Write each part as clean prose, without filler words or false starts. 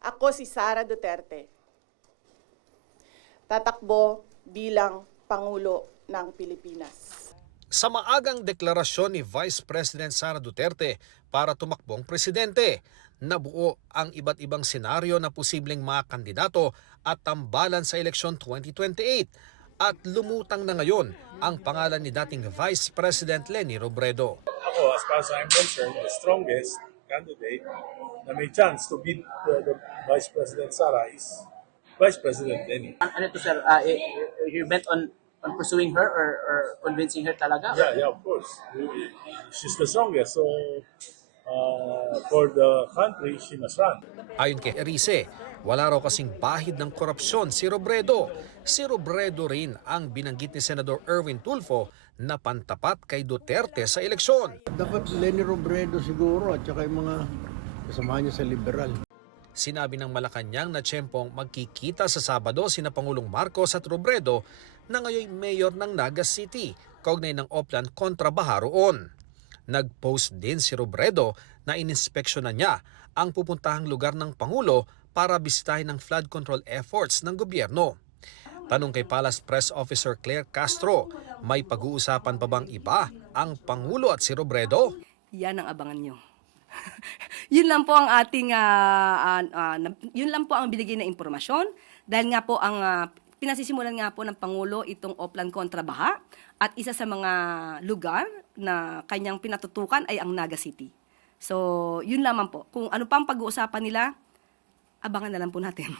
Ako si Sara Duterte. Tatakbo bilang Pangulo ng Pilipinas. Sa maagang deklarasyon ni Vice President Sara Duterte para tumakbong presidente, nabuo ang iba't ibang senaryo na posibleng mga kandidato at tambalan sa eleksyon 2028 at lumutang na ngayon ang pangalan ni dating Vice President Leni Robredo. Ako, as far as I'm concerned, the strongest candidate na may chance to beat the Vice President Sara is Vice President Leni. Ano to, sir? You bet on pursuing her or convincing her talaga? Yeah, of course. She's the strongest. So, for the country, she must run. Ayon kay Erice, wala raw kasing bahid ng korupsyon si Robredo. Si Robredo rin ang binanggit ni Senador Erwin Tulfo na pantapat kay Duterte sa eleksyon. Dapat Leni Robredo siguro at saka yung mga kasama niya sa liberal. Sinabi ng Malacanang na tiyempong magkikita sa Sabado sina Pangulong Marcos at Robredo na ngayon mayor ng Nagas City, kaugnay ng Oplan kontra Baha roon. Nag-post din si Robredo na ininspeksyonan niya ang pupuntahang lugar ng Pangulo para bisitahin ang flood control efforts ng gobyerno. Tanong kay Palace Press Officer Claire Castro, may pag-uusapan pa bang iba ang Pangulo at si Robredo? Yan ang abangan nyo. Yun lang po ang ating yun lang po ang binigay na impormasyon dahil nga po ang pinasisimulan nga po ng Pangulo itong Oplan kontra Baha at isa sa mga lugar na kanyang pinatutukan ay ang Naga City. So, yun lamang po. Kung ano pang pag-uusapan nila, abangan na lang po natin.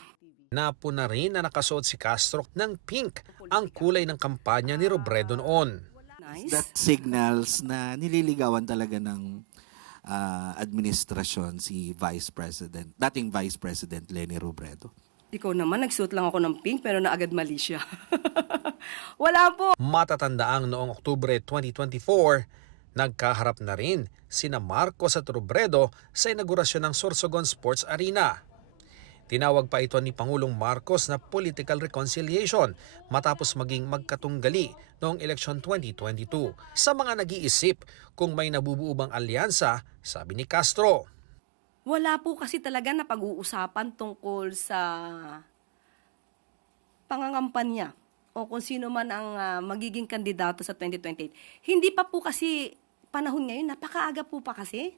Napo na rin na nakasuot si Castro ng pink, ang kulay ng kampanya ni Robredo noon. Nice. That signals na nililigawan talaga ng administrasyon si dating Vice President Leni Robredo. Ikaw naman, nagsuot lang ako ng pink pero naagad mali siya. Wala po. Matatandaang noong Oktubre 2024, nagkaharap na rin sina Marcos at Robredo sa inaugurasyon ng Sorsogon Sports Arena. Tinawag pa ito ni Pangulong Marcos na political reconciliation matapos maging magkatunggali noong eleksyon 2022. Sa mga nag-iisip kung may nabubuo bang alyansa, sabi ni Castro, Wala po kasi talaga na pag-uusapan tungkol sa pangangampanya o kung sino man ang magiging kandidato sa 2028. Hindi pa po kasi panahon ngayon, napakaaga po pa kasi.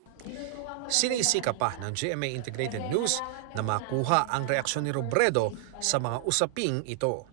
sinisika pa ng GMA Integrated News na makuha ang reaksyon ni Robredo sa mga usaping ito.